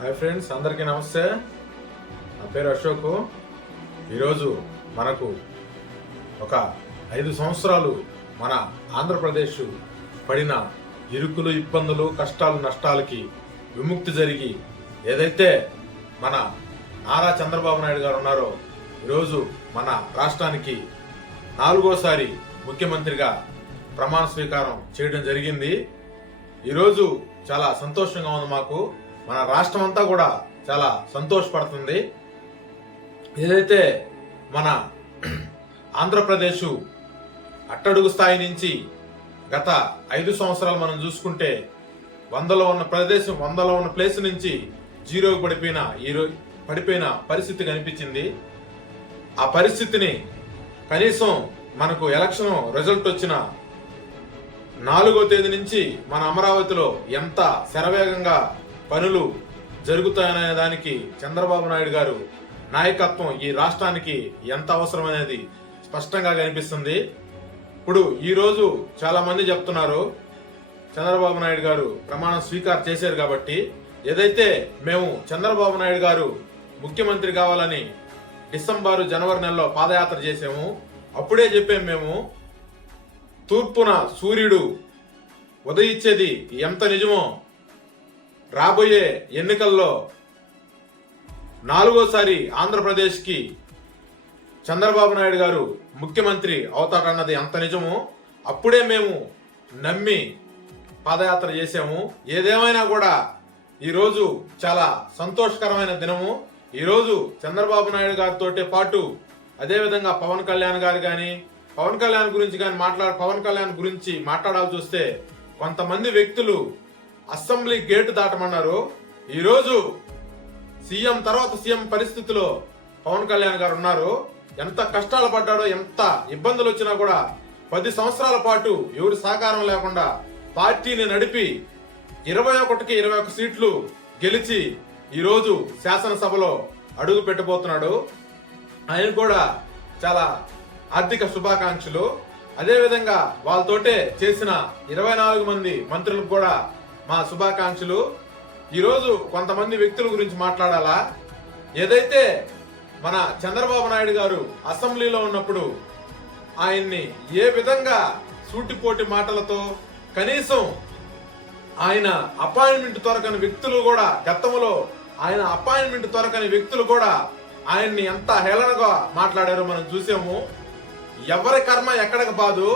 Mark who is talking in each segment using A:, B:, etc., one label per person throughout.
A: Hi friends అందరికీ నమస్తే. నా పేరు అశోక్. ఈరోజు మనకు ఒక ఐదు సంవత్సరాలు మన ఆంధ్రప్రదేశ్ పడిన ఇరుకులు ఇబ్బందులు కష్టాలు నష్టాలకి విముక్తి జరిగి ఏదైతే మన నారా చంద్రబాబు నాయుడు గారు ఉన్నారో ఈరోజు మన రాష్ట్రానికి నాలుగోసారి ముఖ్యమంత్రిగా ప్రమాణ స్వీకారం చేయడం జరిగింది. ఈరోజు చాలా సంతోషంగా ఉంది మాకు. మన రాష్ట్రం అంతా కూడా చాలా సంతోషపడుతుంది. ఏదైతే మన ఆంధ్రప్రదేశ్ అట్టడుగు స్థాయి నుంచి గత ఐదు సంవత్సరాలు మనం చూసుకుంటే వందలో ఉన్న ప్రదేశం వందలో ఉన్న ప్లేస్ నుంచి జీరో పడిపోయిన ఈరోజు పడిపోయిన పరిస్థితి కనిపించింది. ఆ పరిస్థితిని కనీసం మనకు ఎలక్షన్ రిజల్ట్ వచ్చిన నాలుగో తేదీ నుంచి మన అమరావతిలో ఎంత శరవేగంగా పనులు జరుగుతాయనే దానికి చంద్రబాబు నాయుడు గారు నాయకత్వం ఈ రాష్ట్రానికి ఎంత అవసరమనేది స్పష్టంగా కనిపిస్తుంది. ఇప్పుడు ఈరోజు చాలామంది చాలా మంది చెప్తున్నారు చంద్రబాబు నాయుడు గారు ప్రమాణం స్వీకారం చేశారు కాబట్టి ఏదైతే మేము చంద్రబాబు నాయుడు గారు ముఖ్యమంత్రి కావాలని డిసెంబరు జనవరి నెలలో పాదయాత్ర చేసాము అప్పుడే చెప్పాము మేము తూర్పున సూర్యుడు ఉదయించేది ఎంత నిజమో రాబోయే ఎన్నికల్లో నాలుగోసారి ఆంధ్రప్రదేశ్కి చంద్రబాబు నాయుడు గారు ముఖ్యమంత్రి అవుతాడన్నది ఎంత నిజమో అప్పుడే మేము నమ్మి పాదయాత్ర చేసాము ఏదేమైనా కూడా ఈరోజు చాలా సంతోషకరమైన దినము. ఈరోజు చంద్రబాబు నాయుడు గారితో పాటు అదేవిధంగా పవన్ కళ్యాణ్ గారు కానీ పవన్ కళ్యాణ్ గురించి కానీ మాట్లాడ పవన్ కళ్యాణ్ గురించి మాట్లాడాల్సి వస్తే కొంతమంది వ్యక్తులు అసెంబ్లీ గేటు దాటమన్నారు. ఈరోజు సీఎం తర్వాత సీఎం పరిస్థితిలో పవన్ కళ్యాణ్ గారు ఉన్నారు. ఎంత కష్టాలు పడ్డాడో ఎంత ఇబ్బందులు వచ్చినా కూడా పది సంవత్సరాల పాటు ఎవరి సహకారం లేకుండా పార్టీని నడిపి ఇరవై ఒకటికి ఇరవై ఒక సీట్లు గెలిచి ఈరోజు శాసనసభలో అడుగు పెట్టబోతున్నాడు. ఆయన కూడా చాలా ఆర్థిక శుభాకాంక్షలు. అదేవిధంగా వాళ్ళతోటే చేసిన ఇరవై నాలుగు మంది మంత్రులకు కూడా మా శుభాకాంక్షలు. ఈరోజు కొంతమంది వ్యక్తుల గురించి మాట్లాడాలా? ఏదైతే మన చంద్రబాబు నాయుడు గారు అసెంబ్లీలో ఉన్నప్పుడు ఆయన్ని ఏ విధంగా సూటిపోటి మాటలతో కనీసం ఆయన అపాయింట్మెంట్ దొరకని వ్యక్తులు కూడా గతంలో ఆయన అపాయింట్మెంట్ దొరకని వ్యక్తులు కూడా ఆయన్ని ఎంత హేళనగా మాట్లాడారో మనం చూసాము. ఎవరి కర్మ ఎక్కడికి బాదు?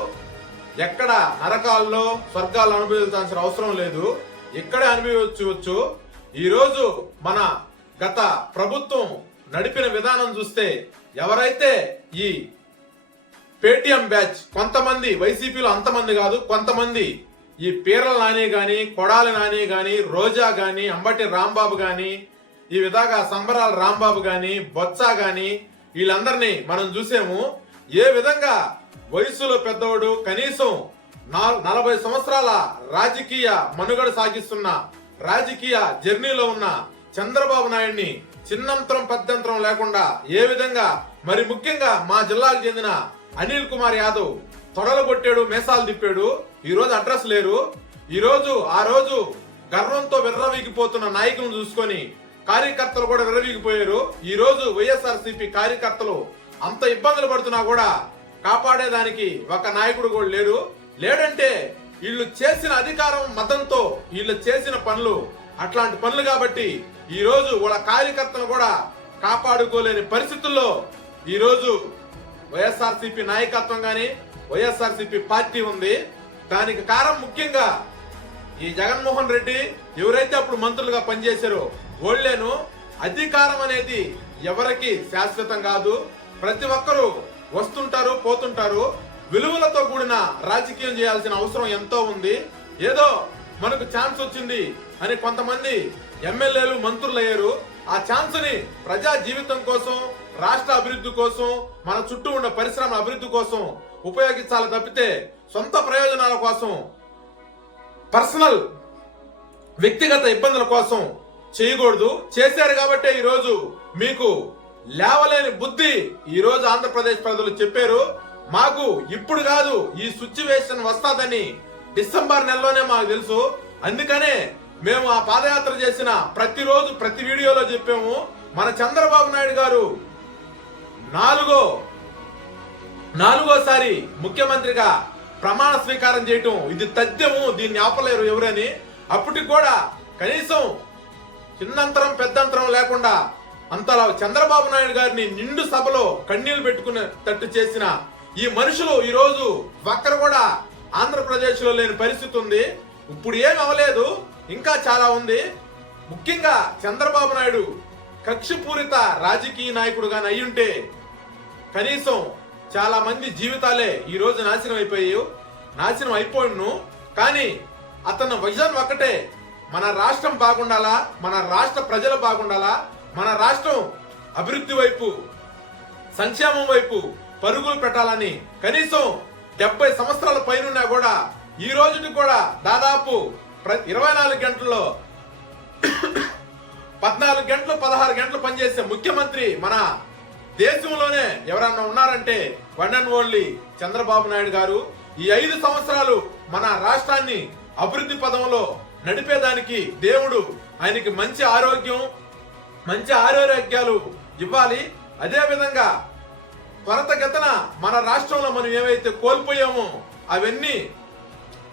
A: ఎక్కడ నరకాల్లో స్వర్గాలు అనుభవించాల్సిన అవసరం లేదు. ఇక్కడే అనుభవించవచ్చు. ఈరోజు మన గత ప్రభుత్వం నడిపిన విధానం చూస్తే ఎవరైతే ఈ పేటిఎం బ్యాచ్ కొంతమంది వైసీపీలో అంతమంది కాదు కొంతమంది ఈ పీరల నాని కానీ కొడాలి నాని కానీ రోజా కానీ అంబటి రాంబాబు కానీ ఈ విధంగా సంబరాల రాంబాబు కానీ బొత్స కానీ వీళ్ళందరినీ మనం చూసాము. ఏ విధంగా వయసులో పెద్దవాడు కనీసం నలభై సంవత్సరాల రాజకీయ మనుగడ సాగిస్తున్న రాజకీయ జర్నీలో ఉన్న చంద్రబాబు నాయుడిని చిన్నంతరం పెద్దంతరం లేకుండా ఏ విధంగా మరి ముఖ్యంగా మా జిల్లాకు చెందిన అనిల్ కుమార్ యాదవ్ తొడలు కొట్టాడు మేసాలు తిప్పాడు ఈ రోజు అడ్రస్ లేరు. ఈ రోజు ఆ రోజు గర్వంతో విర్రవీగిపోతున్న నాయకులను చూసుకొని కార్యకర్తలు కూడా విర్రవీగిపోయారు. ఈ రోజు వైఎస్ఆర్సీపీ కార్యకర్తలు అంత ఇబ్బందులు పడుతున్నా కూడా కాపాడేదానికి ఒక నాయకుడు కూడా లేడు. లేడంటే వీళ్ళు చేసిన అధికారం మతంతో వీళ్ళు చేసిన పనులు. అట్లాంటి పనులు కాబట్టి ఈ రోజు వాళ్ళ కార్యకర్తను కూడా కాపాడుకోలేని పరిస్థితుల్లో ఈ రోజు వైఎస్ఆర్సీపీ నాయకత్వం గాని వైఎస్ఆర్సీపీ పార్టీ ఉంది. దానికి కారణం ముఖ్యంగా ఈ జగన్మోహన్ రెడ్డి ఎవరైతే అప్పుడు మంత్రులుగా పనిచేశారో ఓళ్ళేను అధికారం అనేది ఎవరికి శాశ్వతం కాదు. ప్రతి ఒక్కరూ వస్తుంటారు పోతుంటారు విలువలతో కూడిన రాజకీయం చేయాల్సిన అవసరం ఎంతో ఉంది. ఏదో మనకు ఛాన్స్ వచ్చింది అని కొంతమంది ఎమ్మెల్యేలు మంత్రులు అయ్యారు ఆ ఛాన్స్ని ప్రజా జీవితం కోసం రాష్ట్ర అభివృద్ధి కోసం మన చుట్టూ ఉన్న పరిశ్రమ అభివృద్ధి కోసం ఉపయోగించాలి తప్పితే సొంత ప్రయోజనాల కోసం పర్సనల్ వ్యక్తిగత ఇబ్బందుల కోసం చేయకూడదు. చేశారు కాబట్టే ఈరోజు మీకు లేవలేని బుద్ధి ఈ రోజు ఆంధ్రప్రదేశ్ ప్రజలు చెప్పారు. మాకు ఇప్పుడు కాదు ఈ సిచ్యువేషన్ వస్తాదని డిసెంబర్ నెలలోనే మాకు తెలుసు. అందుకనే మేము ఆ పాదయాత్ర చేసిన ప్రతిరోజు ప్రతి వీడియోలో చెప్పాము. మన చంద్రబాబు నాయుడు గారు నాలుగో నాలుగోసారి ముఖ్యమంత్రిగా ప్రమాణ స్వీకారం చేయటం ఇది తథ్యము దీన్ని ఆపలేరు ఎవరని. అప్పటికి కూడా కనీసం చిన్నంతరం పెద్దంతరం లేకుండా అంతలా చంద్రబాబు నాయుడు గారిని నిండు సభలో కన్నీళ్ళు పెట్టుకునేటట్టు చేసిన ఈ మనుషులు ఈరోజు ఒక్కరు కూడా ఆంధ్రప్రదేశ్లో లేని పరిస్థితి ఉంది. ఇప్పుడు ఏం అవ్వలేదు ఇంకా చాలా ఉంది. ముఖ్యంగా చంద్రబాబు నాయుడు కక్షపూరిత రాజకీయ నాయకుడుగా అయ్యుంటే కనీసం చాలా మంది జీవితాలే ఈ రోజు నాశనం అయిపోయాయి. నాశనం అయిపోయిను కానీ అతను విజన్ ఒక్కటే మన రాష్ట్రం బాగుండాలా మన రాష్ట్ర ప్రజలు బాగుండాలా మన రాష్ట్రం అభివృద్ధి వైపు సంక్షేమం వైపు పరుగులు పెట్టాలని కనీసం డెబ్బై సంవత్సరాల పైనున్నా కూడా ఈ రోజుకి కూడా దాదాపు ఇరవై నాలుగు గంటల్లో పద్నాలుగు గంటలు పదహారు గంటలు పనిచేసే ముఖ్యమంత్రి మన దేశంలోనే ఎవరన్నా ఉన్నారంటే one and only Chandrababu Naidu garu. ఈ ఐదు సంవత్సరాలు మన రాష్ట్రాన్ని అభివృద్ధి పదంలో నడిపేదానికి దేవుడు ఆయనకి మంచి ఆరోగ్యం మంచి ఆరోగ్యాలు ఇవ్వాలి. అదే విధంగా త్వరతగతన మన రాష్ట్రంలో మనం ఏవైతే కోల్పోయామో అవన్నీ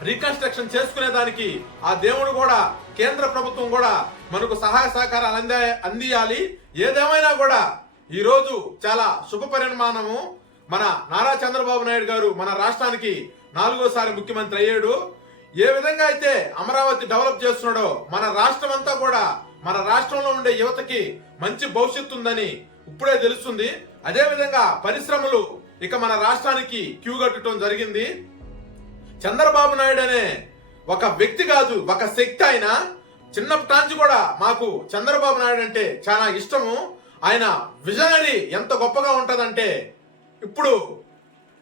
A: రీకన్స్ట్రక్షన్ చేసుకునే దానికి ఆ దేవుడు కూడా కేంద్ర ప్రభుత్వం కూడా మనకు సహాయ సహకారాలు అంద అందియాలి. ఏదేమైనా కూడా ఈ రోజు చాలా శుభ పరిణామము. మన నారా చంద్రబాబు నాయుడు గారు మన రాష్ట్రానికి నాలుగోసారి ముఖ్యమంత్రి అయ్యాడు. ఏ విధంగా అయితే అమరావతి డెవలప్ చేస్తున్నాడో మన రాష్ట్రం అంతా కూడా మన రాష్ట్రంలో ఉండే యువతకి మంచి భవిష్యత్తు ఉందని ఇప్పుడే తెలుస్తుంది. అదే విధంగా పరిశ్రమలు ఇక మన రాష్ట్రానికి క్యూ కట్టడం జరిగింది. చంద్రబాబు నాయుడు అనే ఒక వ్యక్తి కాదు ఒక శక్తి ఆయన. చిన్నప్పటి నుంచి కూడా మాకు చంద్రబాబు నాయుడు అంటే చాలా ఇష్టము. ఆయన విజనరీ ఎంత గొప్పగా ఉంటదంటే ఇప్పుడు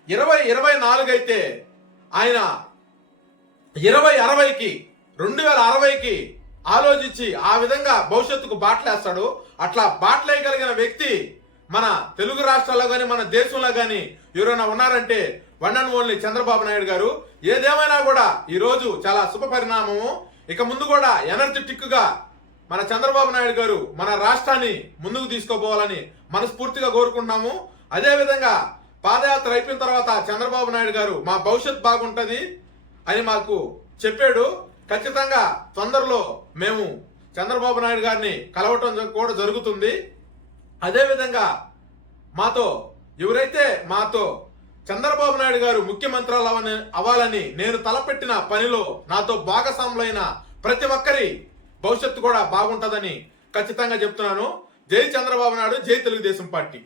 A: ఇరవై ఇరవై నాలుగు అయితే ఆయన ఇరవై అరవైకి రెండు వేల అరవైకి ఆలోచించి ఆ విధంగా భవిష్యత్తుకు బాటలేస్తాడు. అట్లా బాటలేయగలిగిన వ్యక్తి మన తెలుగు రాష్ట్రాల్లో కానీ మన దేశంలో కానీ ఎవరైనా ఉన్నారంటే one and only Chandrababu Naidu garu. ఏదేమైనా కూడా ఈ రోజు చాలా శుభ పరిణామము. ఇక ముందు కూడా ఎనర్జెటిక్గా మన చంద్రబాబు నాయుడు గారు మన రాష్ట్రాన్ని ముందుకు తీసుకోపోవాలని మనస్ఫూర్తిగా కోరుకుంటున్నాము. అదే విధంగా పాదయాత్ర అయిపోయిన తర్వాత చంద్రబాబు నాయుడు గారు మా భవిష్యత్ బాగుంటుంది అని మాకు చెప్పాడు. ఖచ్చితంగా తొందరలో మేము చంద్రబాబు నాయుడు గారిని కలవటం కూడా జరుగుతుంది. అదేవిధంగా మాతో ఎవరైతే మాతో చంద్రబాబు నాయుడు గారు ముఖ్యమంత్రి అవ్వాలని నేను తలపెట్టిన పనిలో నాతో భాగస్వాములైన ప్రతి ఒక్కరి భవిష్యత్తు కూడా బాగుంటుందని ఖచ్చితంగా చెప్తున్నాను. జై చంద్రబాబు నాయుడు జై తెలుగుదేశం పార్టీ.